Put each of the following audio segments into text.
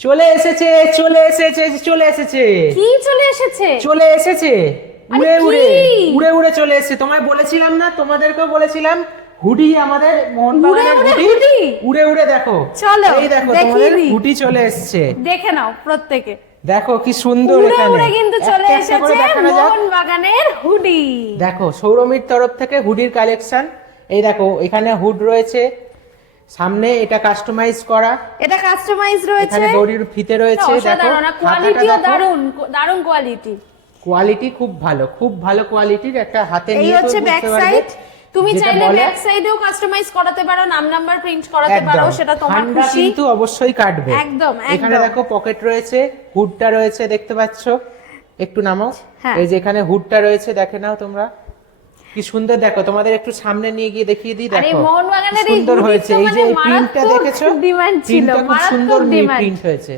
চলে এসেছে চলে এসেছে চলে এসেছে কি চলে এসেছে? চলে এসেছে উড়ে আরে উড়ে কি? উড়ে উড়ে চলে এসেছে। তোমায় বলেছিলাম না, তোমাদেরকেও বলেছিলাম হুডি আমাদের মোহনবাগানের উড়ে উড়ে হুডি। হুডি? উড়ে উড়ে দেখো, চলো, এই দেখো দেখিয়ে তোমাদের দিই। হুডি চলে এসেছে। দেখে নাও প্রত্যেকে। দেখো কি সুন্দর উড়ে এখানে উড়ে কিন্তু চলে একটা একটা করে এসেছে দেখানো যাক। মোহনবাগানের হুডি। দেখো সৌরমীর তরফ থেকে হুডির কালেকশন। এই দেখো এখানে হুড রয়েছে, সামনে এটা কাস্টমাইজ করা, এটা কাস্টমাইজ রয়েছে, এখানে দড়ির ফিতে রয়েছে। দেখো অসাধারণ, কোয়ালিটিও দারুন, দারুন কোয়ালিটি। কোয়ালিটি খুব ভালো, খুব ভালো কোয়ালিটির। একটা হাতে এই নিয়ে তো হচ্ছে ব্যাক বুঝতে পারবে সাইড। তুমি যেটা চাইলে বলে। ব্যাক সাইডেও কাস্টমাইজ করাতে পারো, নাম্বার প্রিন্ট করাতে পারো, একদম সেটা তোমার ঠান্ডা খুশি। কিন্তু অবশ্যই কাটবে। একদম এখানে একদম। দেখো পকেট রয়েছে, হুডটা রয়েছে, দেখতে পাচ্ছ? একটু নামাও। হ্যাঁ। এই যে এখানে হুডটা রয়েছে, দেখে নাও তোমরা কি সুন্দর। দেখো তোমাদের একটু সামনে নিয়ে গিয়ে দেখিয়ে দিই। আরে দেখো মোহনবাগানের কি এই সুন্দর হুডি হয়েছে। তো এই যে মানে এই প্রিন্টটা মারাত্মক দেখেছো? ডিমান্ড ছিল, প্রিন্টটা খুব সুন্দর মারাত্মক ডিমান্ড। প্রিন্ট হয়েছে,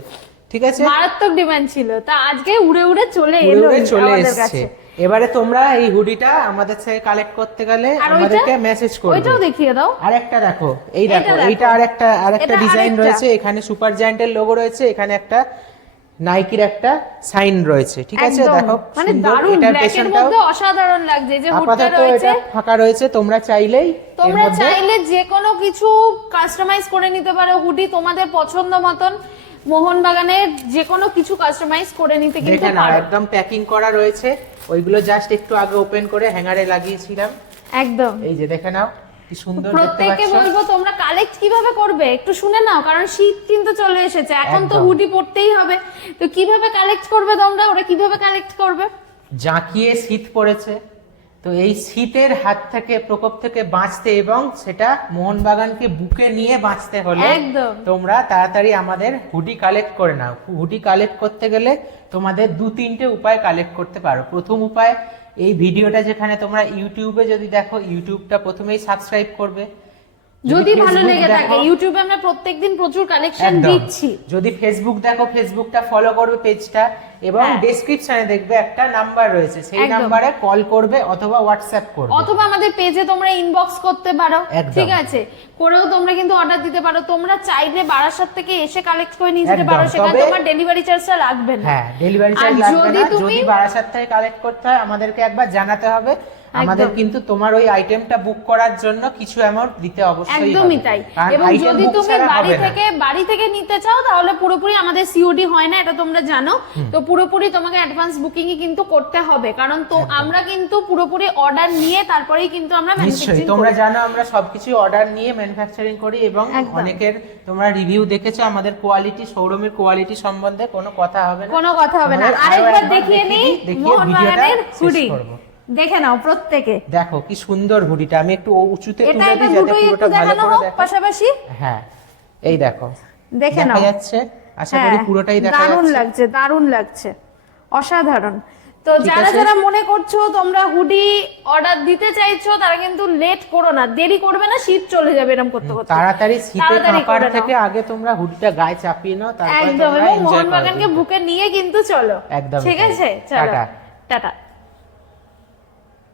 ঠিক আছে? মারাত্মক ডিমান্ড ছিল, তা আজকে উড়ে উড়ে চলে উড়ে এলো উড়ে চলে আমাদের এসেছে। কাছে। এবারে তোমরা এই হুডিটা আমাদের থেকে কালেক্ট করতে গেলে আর আমাদেরকে মেসেজ করবে। ওইটাও দেখিয়ে দাও। আরেকটা দেখো, এই দেখো, দেখো। এইটা আরেকটা এটা ডিজাইন আরেকটা। রয়েছে। এখানে সুপার জায়ান্টের লোগো রয়েছে, এখানে একটা নাইকির একটা সাইন রয়েছে, ঠিক আছে? একদম, দেখো মানে সুন্দর। দারুন, এটার ব্ল্যাকের পেছনটাও মধ্যে অসাধারণ লাগছে। যে হুডটা আপাতত রয়েছে, এটা ফাঁকা রয়েছে, তোমরা চাইলেই এর তোমরা মধ্যে চাইলে যে কোনো কিছু কাস্টমাইজ করে নিতে পারো। হুডি তোমাদের পছন্দ মতন মোহনবাগানের যে কোনো কিছু কাস্টমাইজ করে নিতে কিন্তু দেখে নাও। পারো। একদম প্যাকিং করা রয়েছে, ওইগুলো জাস্ট একটু আগে ওপেন করে হ্যাঙ্গারে লাগিয়েছিলাম। একদম। এই যে দেখে নাও কি সুন্দর দেখতে প্রত্যেককে পাচ্ছ। বলবো তোমরা কালেক্ট কিভাবে করবে একটু শুনে নাও, কারণ শীত কিন্তু চলে এসেছে, এখন তো একদম। হুডি পরতেই হবে। তো কিভাবে কালেক্ট করবে তোমরা, ওরা কিভাবে কালেক্ট করবে? জাঁকিয়ে শীত পড়েছে, তো এই শীতের হাত থেকে, প্রকোপ থেকে বাঁচতে এবং সেটা মোহনবাগানকে বুকে নিয়ে বাঁচতে হলে একদম। তোমরা তাড়াতাড়ি আমাদের হুডি কালেক্ট করে নাও। হুডি কালেক্ট করতে গেলে তোমাদের 2-3টে উপায় কালেক্ট করতে পারো। প্রথম উপায়, এই ভিডিওটা যেখানে তোমরা ইউটিউবে যদি দেখো, ইউটিউবটা প্রথমেই সাবস্ক্রাইব করবে। যদি ভালো ফেসবুক লেগে থাকে, দেখো, ইউটিউবে আমরা প্রত্যেকদিন প্রচুর কালেকশন একদম। দিচ্ছি। যদি ফেসবুক দেখো, ফেসবুকটা ফলো করবে পেজটা, এবং হ্যাঁ। ডেসক্রিপশনে দেখবে একটা নাম্বার রয়েছে, সেই একদম। নাম্বারে কল করবে অথবা হোয়াটসঅ্যাপ করবে। অথবা আমাদের পেজে তোমরা ইনবক্স করতে পারো, একদম। ঠিক আছে? করেও তোমরা কিন্তু অর্ডার দিতে পারো। তোমরা চাইলে বারাসাত থেকে এসে কালেক্ট করে নিয়ে যেতে একদম, পারো, সেখানে তবে- তোমার ডেলিভারি চার্জটা লাগবে না। হ্যাঁ, ডেলিভারি আর চার্জ লাগবে যদি না। তুমি- যদি বারাসাত থেকে কালেক্ট করতে হয় আমাদেরকে একবার জানাতে হবে। আমাদের কিন্তু তোমার ওই আইটেমটা বুক করার জন্য কিছু অ্যামাউন্ট দিতে অবশ্যই হবে। একদমই তাই। কারণ এবং item যদি book তুমি ছাড়া বাড়ি হবে না। থেকে নিতে চাও, তাহলে পুরোপুরি আমাদের সিওডি হয় না, এটা তোমরা জানো। তো পুরোপুরি তোমাকে অ্যাডভান্স বুকিংই কিন্তু করতে হবে, কারণ তো আমরা কিন্তু পুরোপুরি অর্ডার নিয়ে তারপরেই কিন্তু আমরা নিশ্চয়ই ম্যানুফ্যাকচারিং তোমরা করি। জানো আমরা সবকিছু অর্ডার নিয়ে ম্যানুফ্যাকচারিং করি, এবং একদম। অনেকের তোমরা রিভিউ দেখেছো আমাদের কোয়ালিটি, শোরুমের কোয়ালিটি সম্বন্ধে কোনো কথা হবে না। কোনো কথা হবে না। তোমাদের আরো আরেকবার একবার দেখিয়ে নিই দেখিয়ে মোহনবাগানের ভিডিওটা শেষ হুডি। করবো। দেখে নাও প্রত্যেকে। দেখো কি সুন্দর হুডিটা। আমি একটু উঁচুতে এটা তুলে একটা দিই যাতে দুটোই একটু পুরোটা ভালো দেখানো করে হোক দেখো। পাশাপাশি। হ্যাঁ, এই দেখো দেখে দেখা নাও। যাচ্ছে, আশা করি পুরোটাই দেখা দারুণ যাচ্ছে। লাগছে, দারুণ লাগছে, অসাধারণ। তো ঠিক যারা আছে। যারা মনে করছো তোমরা হুডি অর্ডার দিতে চাইছো, তারা কিন্তু লেট করো না, দেরি করবে না, শীত চলে যাবে এরকম করতে করতে। তাড়াতাড়ি শীতে তাড়াতাড়ি কাঁপার করে নাও। থেকে আগে তোমরা হুডিটা গায়ে চাপিয়ে নাও, তারপরে একদম। তোমরা এবং এনজয় করো। মোহনবাগানকে বুকে নিয়ে কিন্তু চলো, একদম ঠিক তাই। আছে? চলো, টাটা। টাটা।